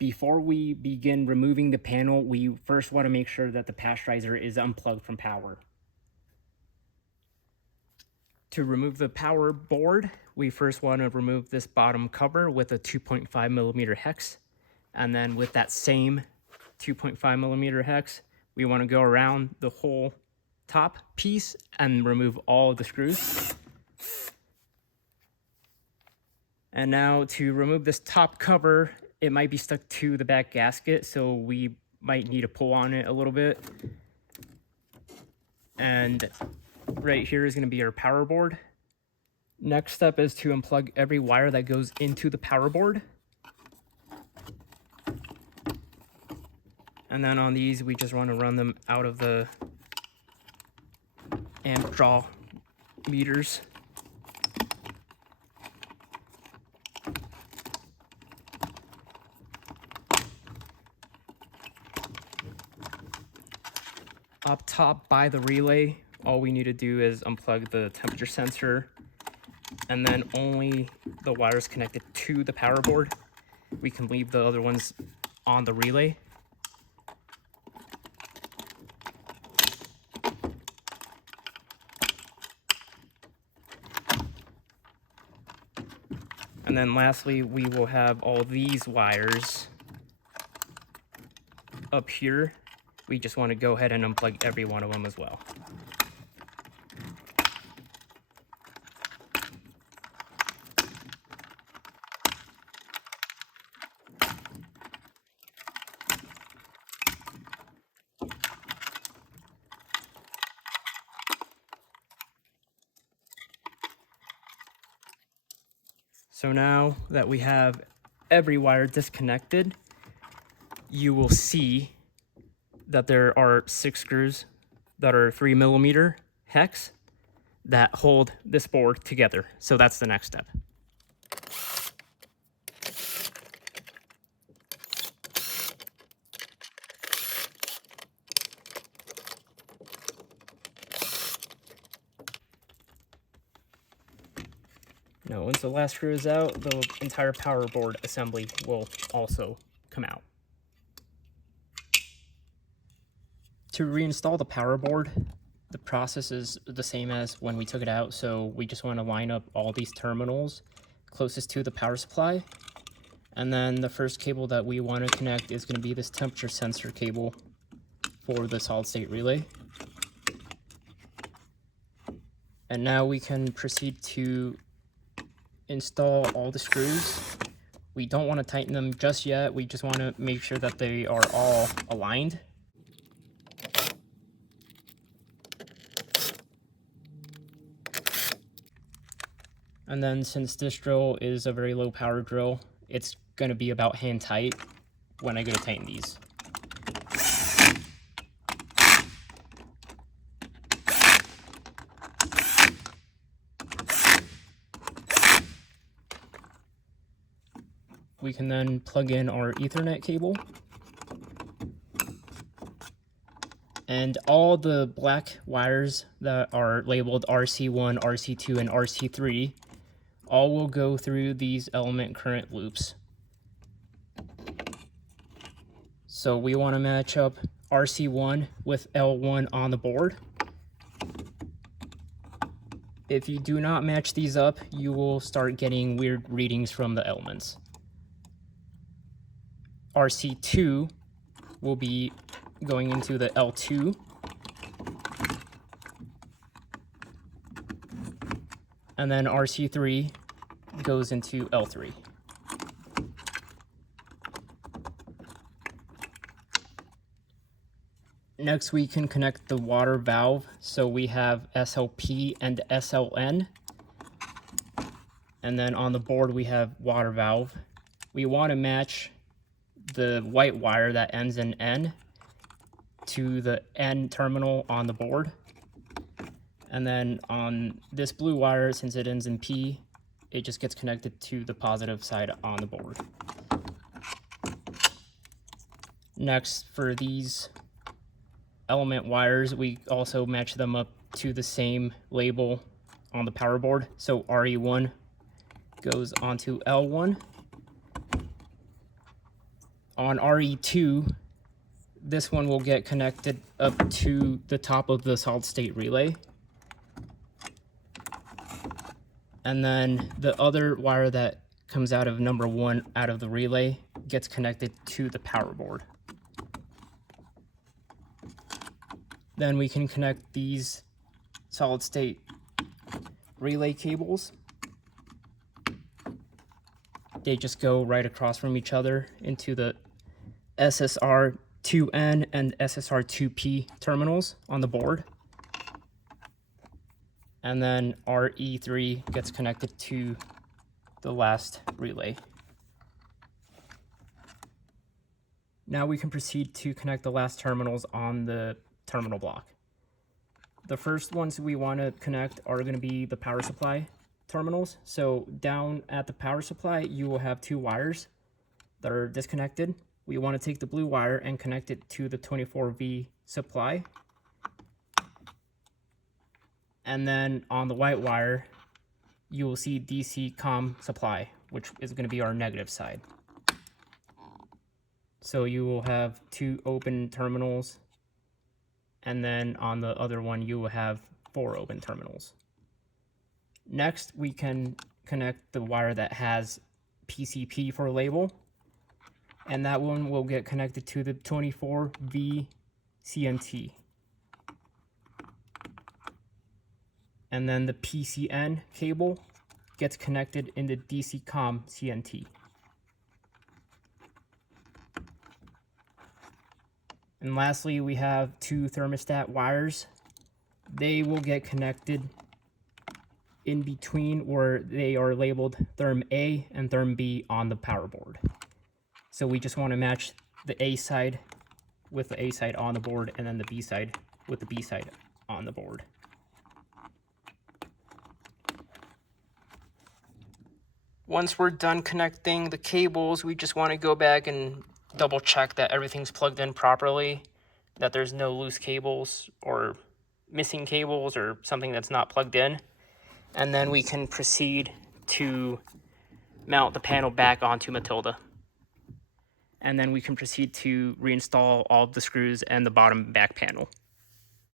Before we begin removing the panel, we first want to make sure that the pasteurizer is unplugged from power. To remove the power board, we first want to remove this bottom cover with a 2.5 millimeter hex. And then with that same 2.5 millimeter hex, we want to go around the whole top piece and remove all the screws. And now to remove this top cover, it might be stuck to the back gasket, so we might need to pull on it a little bit. And right here is going to be our power board. Next step is to unplug every wire that goes into the power board. And then on these, we just want to run them out of the amp draw meters. Up top by the relay, all we need to do is unplug the temperature sensor, and then only the wires connected to the power board. We can leave the other ones on the relay. And then lastly, we will have all these wires up here. We just want to go ahead and unplug every one of them as well. So now that we have every wire disconnected, you will see that there are 6 screws that are 3 millimeter hex that hold this board together. So that's the next step. Now, once the last screw is out, the entire power board assembly will also come out. To reinstall the power board, the process is the same as when we took it out, so we just want to line up all these terminals closest to the power supply. And then the first cable that we want to connect is going to be this temperature sensor cable for the solid state relay. And now we can proceed to install all the screws. We don't want to tighten them just yet. We just want to make sure that they are all aligned. And then since this drill is a very low power drill, it's going to be about hand tight when I go to tighten these. We can then plug in our Ethernet cable. And all the black wires that are labeled RC1, RC2, and RC3 all will go through these element current loops. So we want to match up RC1 with L1 on the board. If you do not match these up, you will start getting weird readings from the elements. RC2 will be going into the L2. And then RC3 goes into L3. Next, we can connect the water valve. So we have SLP and SLN. And then on the board, we have water valve. We want to match the white wire that ends in N to the N terminal on the board. And then on this blue wire, since it ends in P, it just gets connected to the positive side on the board. Next, for these element wires, we also match them up to the same label on the power board. So RE1 goes onto L1. On RE2, this one will get connected up to the top of the solid state relay. And then the other wire that comes out of number 1 out of the relay gets connected to the power board. Then we can connect these solid state relay cables. They just go right across from each other into the SSR2N and SSR2P terminals on the board. And then RE3 gets connected to the last relay. Now we can proceed to connect the last terminals on the terminal block. The first ones we want to connect are going to be the power supply terminals. So down at the power supply, you will have 2 wires that are disconnected. We want to take the blue wire and connect it to the 24V supply. And then on the white wire, you will see DC COM supply, which is going to be our negative side. So you will have 2 open terminals, and then on the other one, you will have 4 open terminals. Next, we can connect the wire that has PCP for label, and that one will get connected to the 24V CNT. And then the PCN cable gets connected in the DC COM CNT. And lastly, we have 2 thermostat wires. They will get connected in between where they are labeled Therm A and Therm B on the power board. So we just want to match the A side with the A side on the board, and then the B side with the B side on the board. Once we're done connecting the cables, we just want to go back and double check that everything's plugged in properly, that there's no loose cables or missing cables or something that's not plugged in. And then we can proceed to mount the panel back onto Matilda. And then we can proceed to reinstall all of the screws and the bottom back panel.